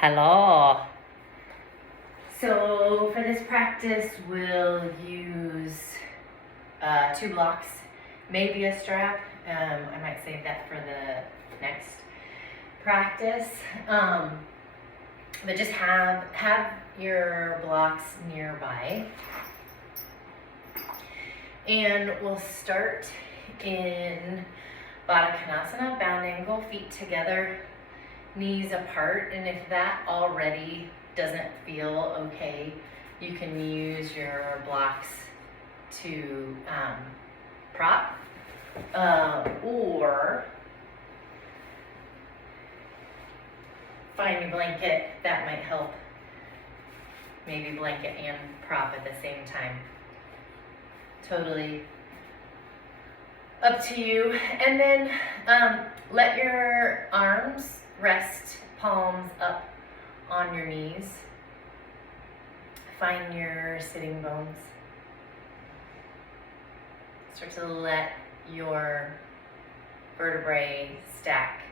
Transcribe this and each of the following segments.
Hello. So for this practice, we'll use 2 blocks, maybe a strap. I might save that for the next practice. But just have your blocks nearby. And we'll start in Baddha Konasana, bound ankle, feet together, knees apart. And if that already doesn't feel okay, you can use your blocks to prop or find a blanket. That might help. Maybe blanket and prop at the same time. Totally up to you. And then let your arms rest, palms up on your knees. Find your sitting bones. Start to let your vertebrae stack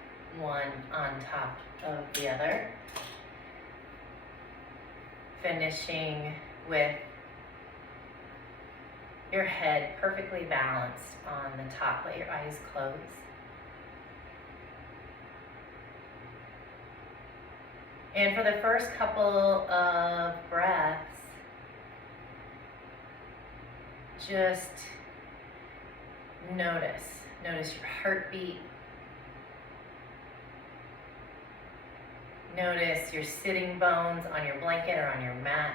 one on top of the other. Finishing with your head perfectly balanced on the top. Let your eyes close. And for the first couple of breaths, just notice your heartbeat. Notice your sitting bones on your blanket or on your mat.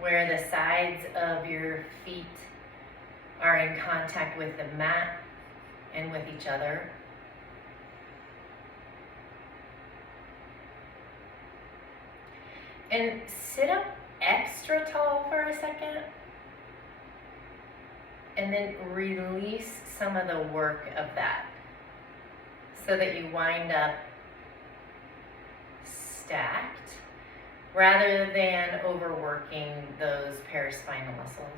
Where the sides of your feet are in contact with the mat and with each other. And sit up extra tall for a second. And then release some of the work of that so that you wind up stacked rather than overworking those paraspinal muscles.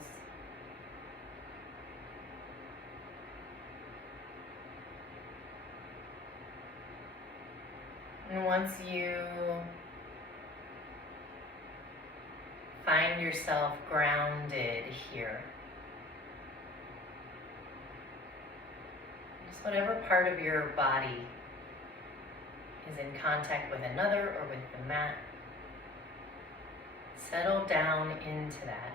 And once you find yourself grounded here, just whatever part of your body is in contact with another or with the mat, settle down into that.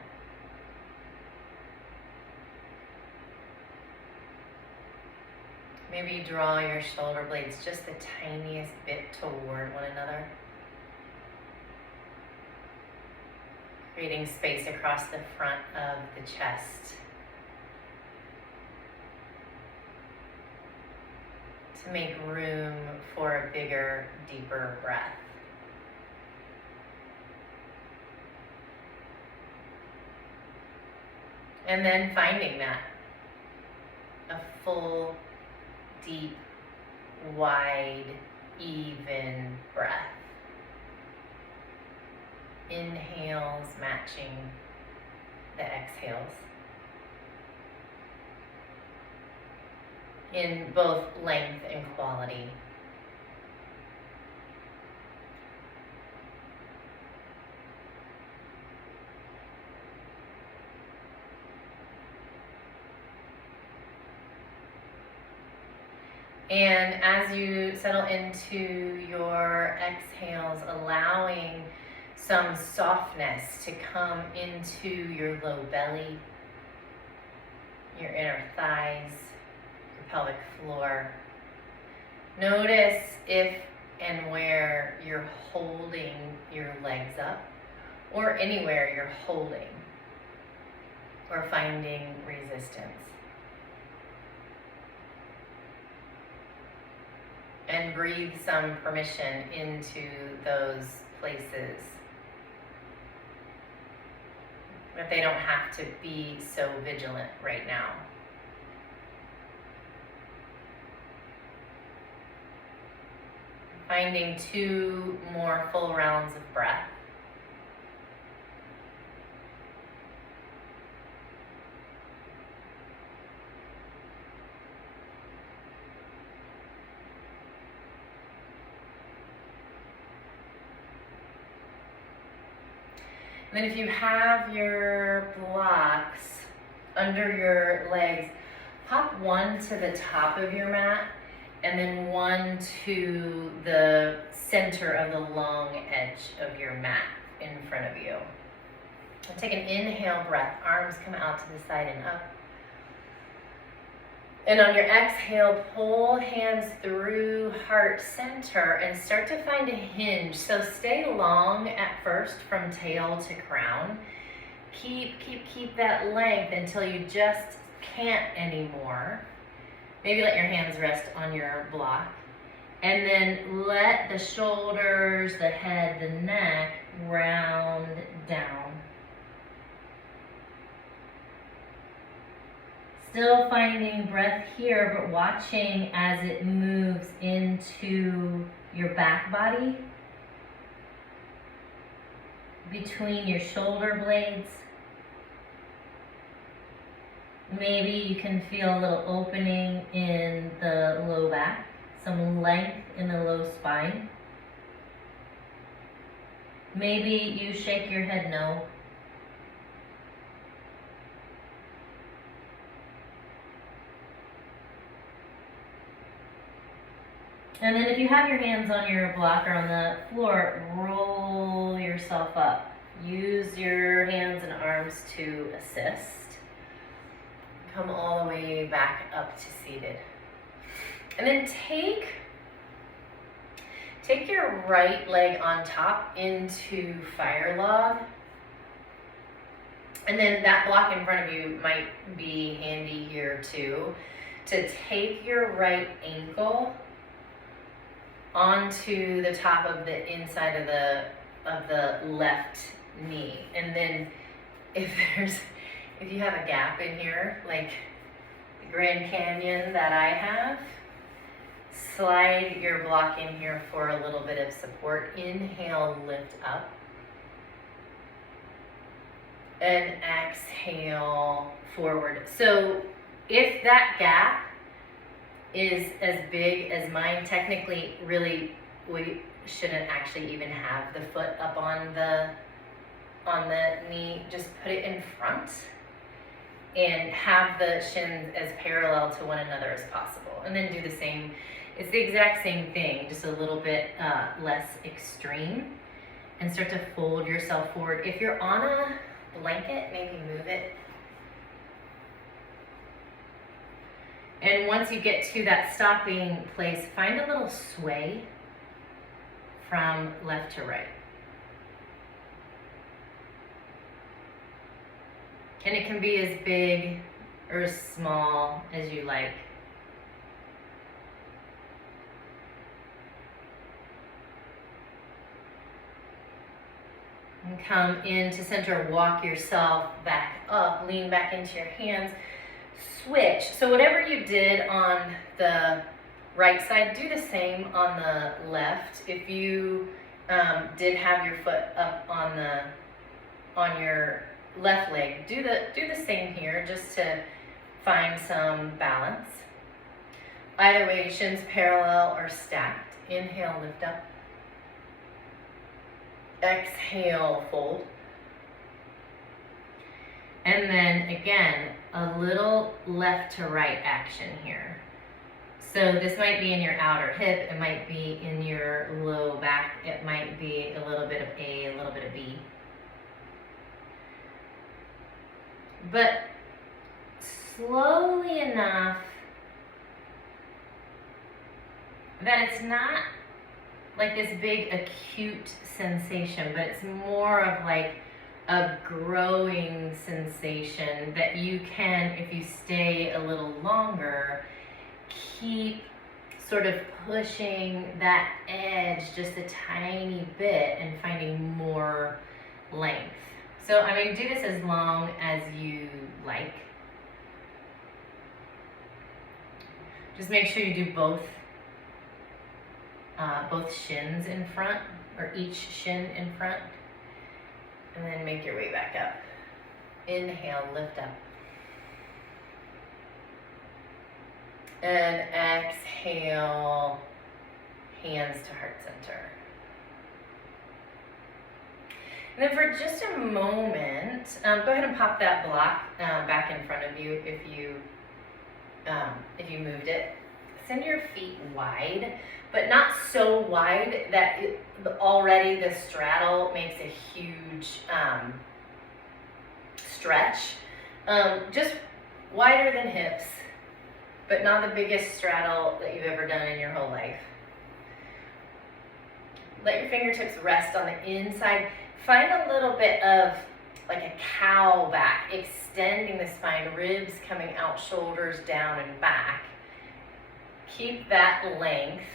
Maybe draw your shoulder blades just the tiniest bit toward one another, creating space across the front of the chest to make room for a bigger, deeper breath. And then finding that, a full, deep, wide, even breath. Inhales matching the exhales. In both length and quality. And as you settle into your exhales, allowing some softness to come into your low belly, your inner thighs, your pelvic floor. Notice if and where you're holding your legs up, or anywhere you're holding or finding resistance. And breathe some permission into those places. But they don't have to be so vigilant right now. Finding 2 more full rounds of breath. And then if you have your blocks under your legs, pop one to the top of your mat and then one to the center of the long edge of your mat in front of you. And take an inhale breath, arms come out to the side and up. And on your exhale, pull hands through heart center and start to find a hinge. So stay long at first from tail to crown. Keep that length until you just can't anymore. Maybe let your hands rest on your block. And then let the shoulders, the head, the neck round down. Still finding breath here, but watching as it moves into your back body, between your shoulder blades. Maybe you can feel a little opening in the low back, some length in the low spine. Maybe you shake your head no. And then if you have your hands on your block or on the floor, roll yourself up. Use your hands and arms to assist. Come all the way back up to seated. And then take your right leg on top into fire log. And then that block in front of you might be handy here too. To take your right ankle onto the top of the inside of the left knee. And then if you have a gap in here, like the Grand Canyon that I have, slide your block in here for a little bit of support. Inhale, lift up. And exhale, forward. So if that gap is as big as mine, technically, really, we shouldn't actually even have the foot up on the knee. Just put it in front and have the shins as parallel to one another as possible. And then do the same. It's the exact same thing, just a little bit less extreme. And start to fold yourself forward. If you're on a blanket, maybe move it. And once you get to that stopping place, find a little sway from left to right. And it can be as big or as small as you like. And come into center, walk yourself back up, lean back into your hands. Switch. So whatever you did on the right side, do the same on the left. If you did have your foot up on your left leg, do the same here, just to find some balance. Either way, shins parallel or stacked. Inhale, lift up. Exhale, fold. And then again, a little left to right action here. So this might be in your outer hip, it might be in your low back, it might be a little bit of A, a little bit of B. But slowly enough that it's not like this big acute sensation, but it's more of like a growing sensation that you can, if you stay a little longer, keep sort of pushing that edge just a tiny bit and finding more length. So I mean, do this as long as you like. Just make sure you do both shins in front, or each shin in front. And then make your way back up. Inhale, lift up. And exhale, hands to heart center. And then for just a moment, go ahead and pop that block back in front of you if you moved it. Send your feet wide, but not so wide that already the straddle makes a huge stretch. Just wider than hips, but not the biggest straddle that you've ever done in your whole life. Let your fingertips rest on the inside. Find a little bit of like a cow back, extending the spine, ribs coming out, shoulders down and back. Keep that length,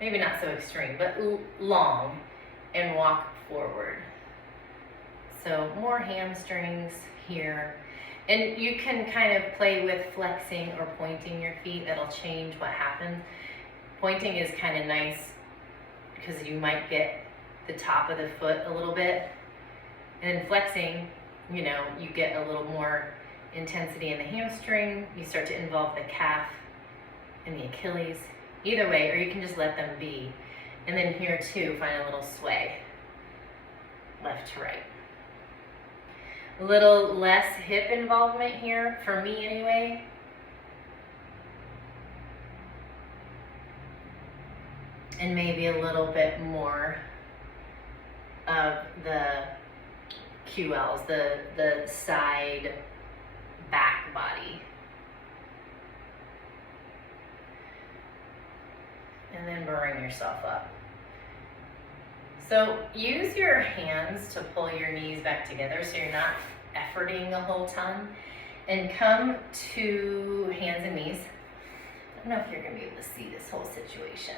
maybe not so extreme, but long, and walk forward. So more hamstrings here. And you can kind of play with flexing or pointing your feet. That'll change what happens. Pointing is kind of nice because you might get the top of the foot a little bit. And then flexing, you know, you get a little more intensity in the hamstring. You start to involve the calf and the Achilles. Either way, or you can just let them be. And then here too, find a little sway, left to right. A little less hip involvement here, for me anyway. And maybe a little bit more of the QLs, the side back body. And then bring yourself up. So use your hands to pull your knees back together so you're not efforting a whole ton. And come to hands and knees. I don't know if you're going to be able to see this whole situation.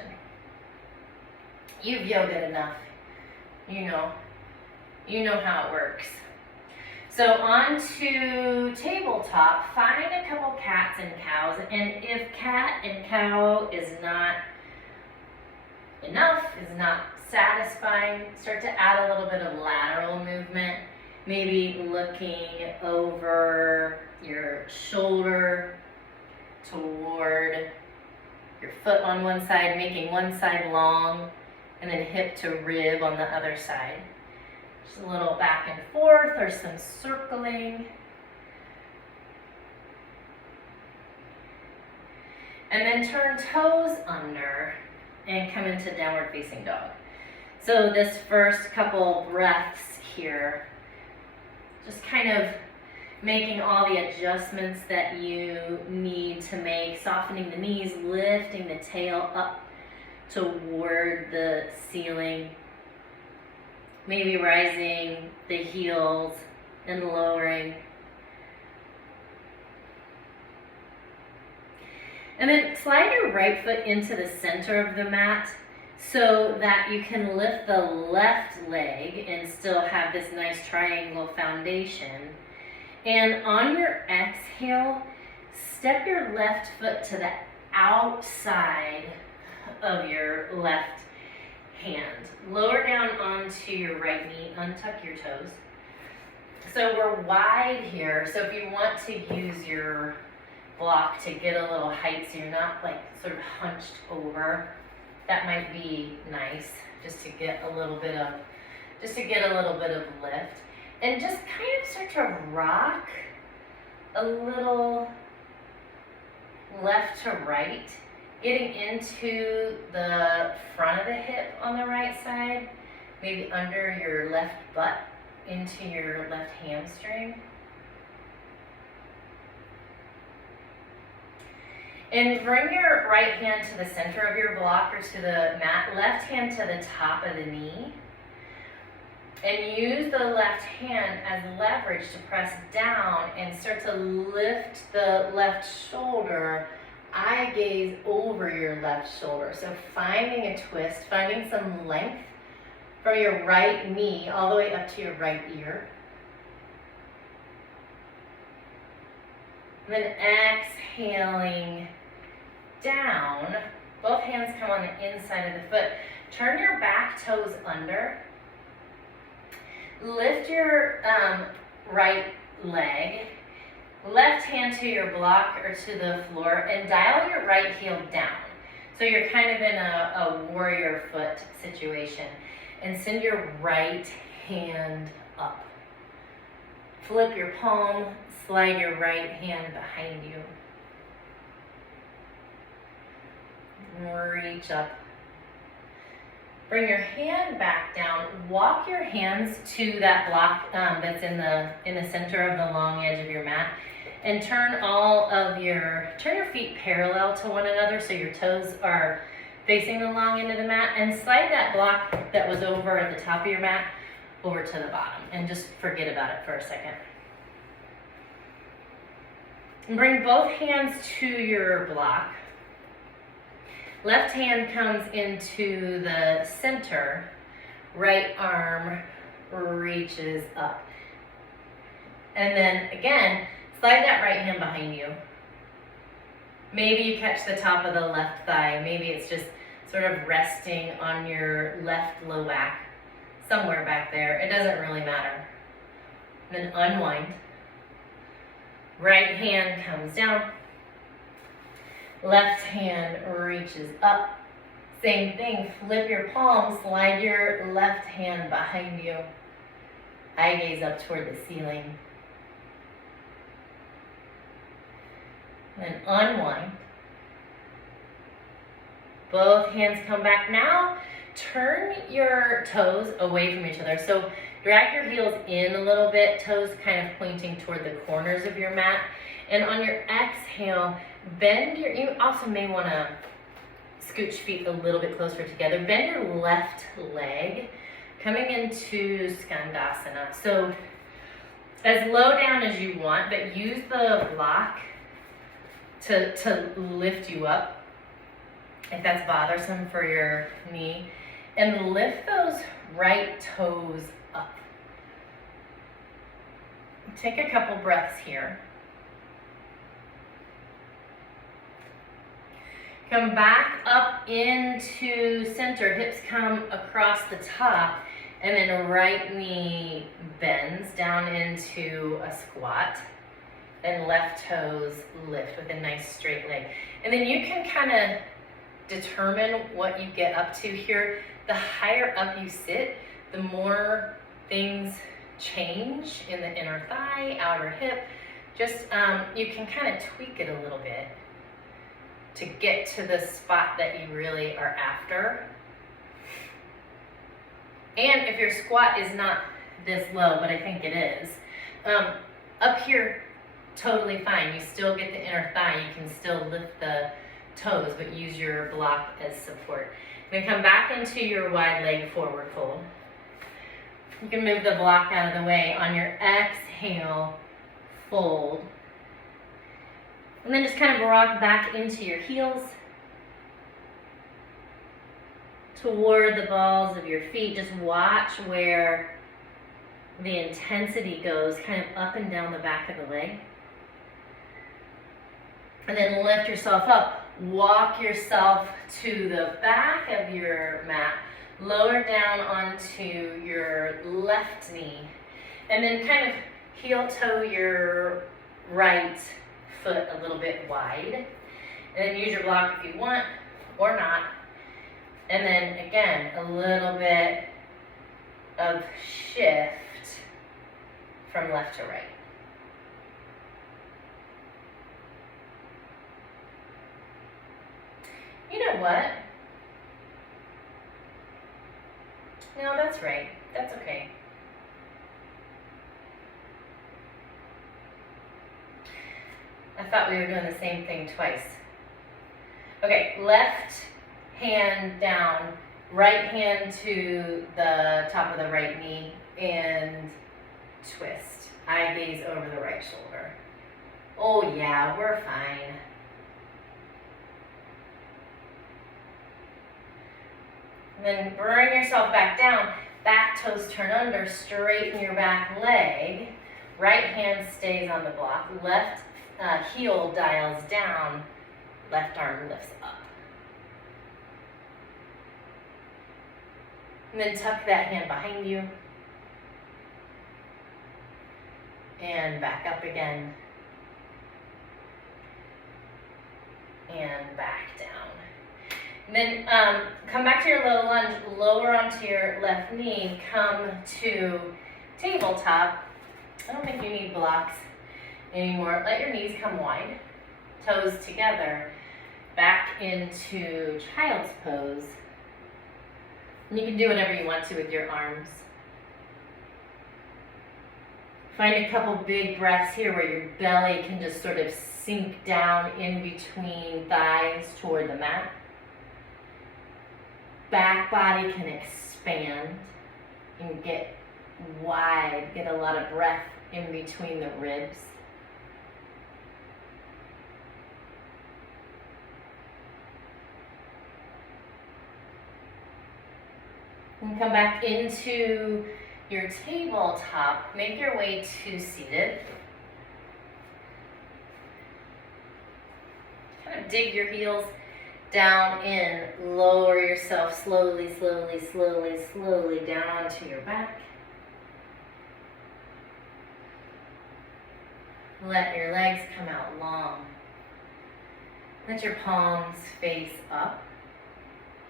You've yogaed enough. You know how it works. So onto tabletop, find a couple cats and cows. And if cat and cow is not enough, is not satisfying, start to add a little bit of lateral movement, maybe looking over your shoulder toward your foot on one side, making one side long, and then hip to rib on the other side. Just a little back and forth or some circling. And then turn toes under and come into downward facing dog. So this first couple breaths here, just kind of making all the adjustments that you need to make, softening the knees, lifting the tail up toward the ceiling, maybe rising the heels and lowering. And then slide your right foot into the center of the mat so that you can lift the left leg and still have this nice triangle foundation. And on your exhale, step your left foot to the outside of your left hand. Lower down onto your right knee, untuck your toes. So we're wide here, so if you want to use your block to get a little height so you're not like sort of hunched over, that might be nice, just to get a little bit of lift. And just kind of start to rock a little left to right, getting into the front of the hip on the right side, maybe under your left butt into your left hamstring. And bring your right hand to the center of your block or to the mat, left hand to the top of the knee. And use the left hand as leverage to press down and start to lift the left shoulder, eye gaze over your left shoulder. So finding a twist, finding some length from your right knee all the way up to your right ear. And then exhaling down, both hands come on the inside of the foot. Turn your back toes under. Lift your right leg, left hand to your block or to the floor, and dial your right heel down. So you're kind of in a warrior foot situation. And send your right hand up. Flip your palm, slide your right hand behind you. Reach up. Bring your hand back down. Walk your hands to that block that's in the center of the long edge of your mat, and turn your feet parallel to one another so your toes are facing the long end of the mat, and slide that block that was over at the top of your mat over to the bottom, and just forget about it for a second. And bring both hands to your block. Left hand comes into the center, right arm reaches up. And then again, slide that right hand behind you. Maybe you catch the top of the left thigh. Maybe it's just sort of resting on your left low back, somewhere back there. It doesn't really matter. Then unwind. Right hand comes down. Left hand reaches up. Same thing, flip your palm, slide your left hand behind you. Eye gaze up toward the ceiling. Then unwind. Both hands come back. Now turn your toes away from each other. So drag your heels in a little bit, toes kind of pointing toward the corners of your mat. And on your exhale, you also may want to scooch feet a little bit closer together. Bend your left leg, coming into Skandasana. So as low down as you want, but use the block to lift you up if that's bothersome for your knee. And lift those right toes up. Take a couple breaths here. Come back up into center, hips come across the top, and then right knee bends down into a squat, and left toes lift with a nice straight leg. And then you can kind of determine what you get up to here. The higher up you sit, the more things change in the inner thigh, outer hip. Just, you can kind of tweak it a little bit to get to the spot that you really are after. And if your squat is not this low, but I think it is, up here, totally fine. You still get the inner thigh. You can still lift the toes, but use your block as support. Then come back into your wide leg forward fold. You can move the block out of the way. On your exhale, fold. And then just kind of rock back into your heels toward the balls of your feet. Just watch where the intensity goes, kind of up and down the back of the leg. And then lift yourself up. Walk yourself to the back of your mat. Lower down onto your left knee. And then kind of heel toe your right foot a little bit wide. And then use your block if you want or not. And then again, a little bit of shift from left to right. You know what? No, that's right. That's okay. I thought we were doing the same thing twice. Okay, left hand down, right hand to the top of the right knee, and twist. Eye gaze over the right shoulder. Oh yeah, we're fine. Then bring yourself back down, back toes turn under, straighten your back leg, right hand stays on the block, left heel dials down, left arm lifts up. And then tuck that hand behind you, and back up again, and back down. Then come back to your low lunge, lower onto your left knee, come to tabletop. I don't think you need blocks anymore. Let your knees come wide, toes together, back into child's pose. And you can do whatever you want to with your arms. Find a couple big breaths here where your belly can just sort of sink down in between thighs toward the mat. Back body can expand and get wide, get a lot of breath in between the ribs. And come back into your tabletop. Make your way to seated. Kind of dig your heels down in, lower yourself slowly, slowly, slowly, slowly down onto your back. Let your legs come out long. Let your palms face up.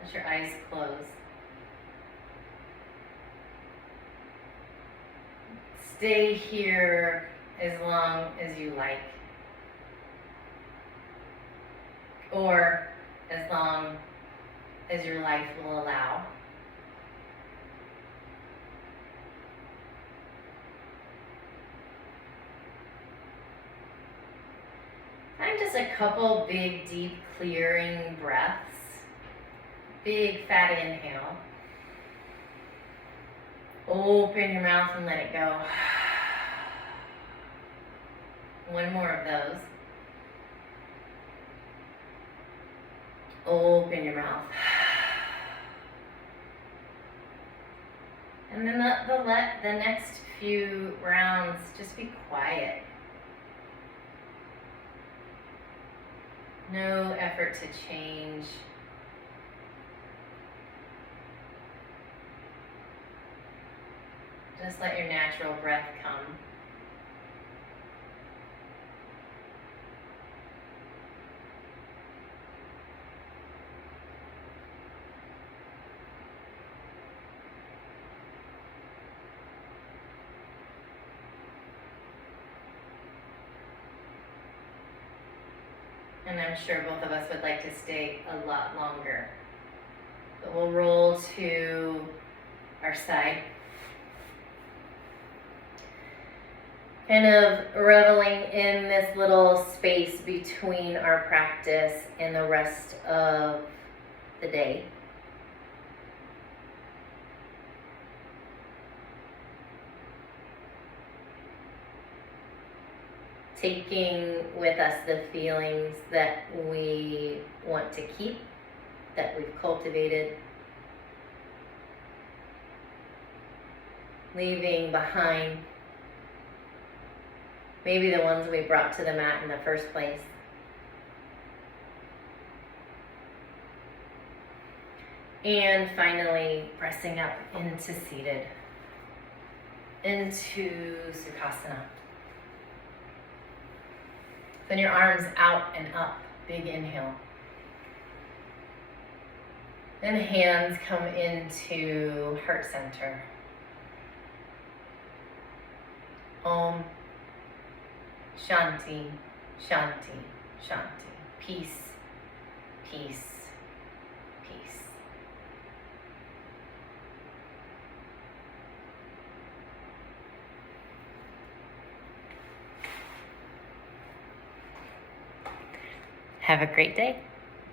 Let your eyes close. Stay here as long as you like, or as long as your life will allow. Find just a couple big, deep, clearing breaths. Big, fat inhale. Open your mouth and let it go. One more of those. Open your mouth. And then the next few rounds, just be quiet. No effort to change. Just let your natural breath come. And I'm sure both of us would like to stay a lot longer. But we'll roll to our side. Kind of reveling in this little space between our practice and the rest of the day. Taking with us the feelings that we want to keep, that we've cultivated. Leaving behind maybe the ones we brought to the mat in the first place. And finally, pressing up into seated, into Sukhasana. Then your arms out and up, big inhale. Then hands come into heart center. Om. Shanti, Shanti, Shanti. Peace, peace, peace. Have a great day.